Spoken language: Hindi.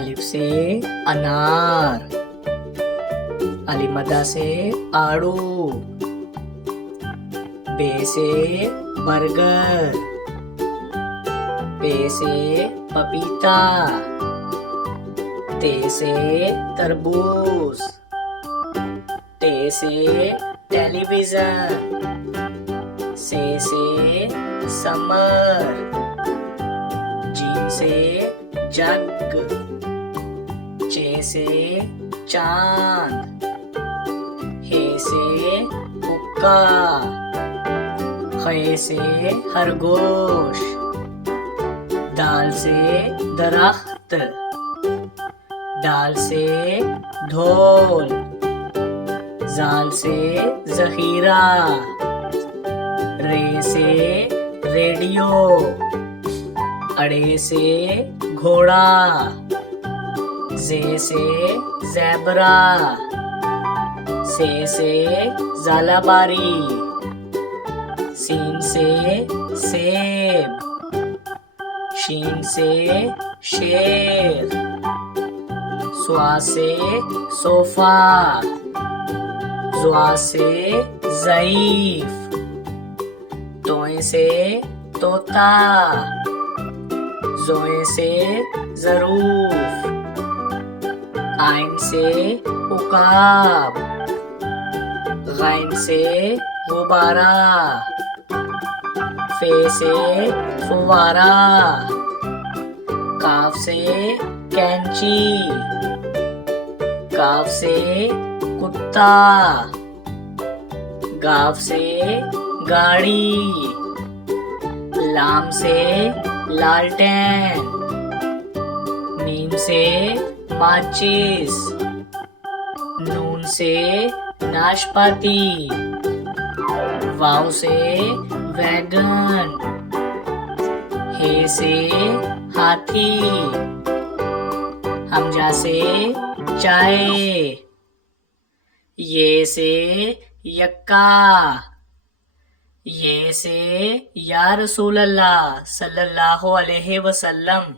अलिफ से अनार, अलिमदा से आड़ू, बे से बर्गर, पे से पपीता, ते से तरबूज, टे से टेलीविजन, से समर, जीम से जग, चे से चांद, हे से हुक्का, खे से खरगोश, दाल से दरख्त, दाल से ढोल, जाल से जखीरा, रे से रेडियो, अड़े से घोड़ा, जे से ज़ेबरा, से ज़ालाबारी, सीन से सेब, शीन से शेर, स्वा से सोफा, ज़्वा से ज़ईफ, तोए से तोता, ज़ोए से ज़रूफ, आइन से उकाब, गैन से गुब्बारा, फे से फुवारा, काफ से कैंची, काफ से कुत्ता, गाफ से गाड़ी, लाम से लालटेन, मीम से माचिस, नून से नाशपाती, वाव से वैगन, हे से हाथी, हमजा से चाय, ये से यक्का, ये से या रसूल अल्लाह सल्लल्लाहु अलैहि वसल्लम।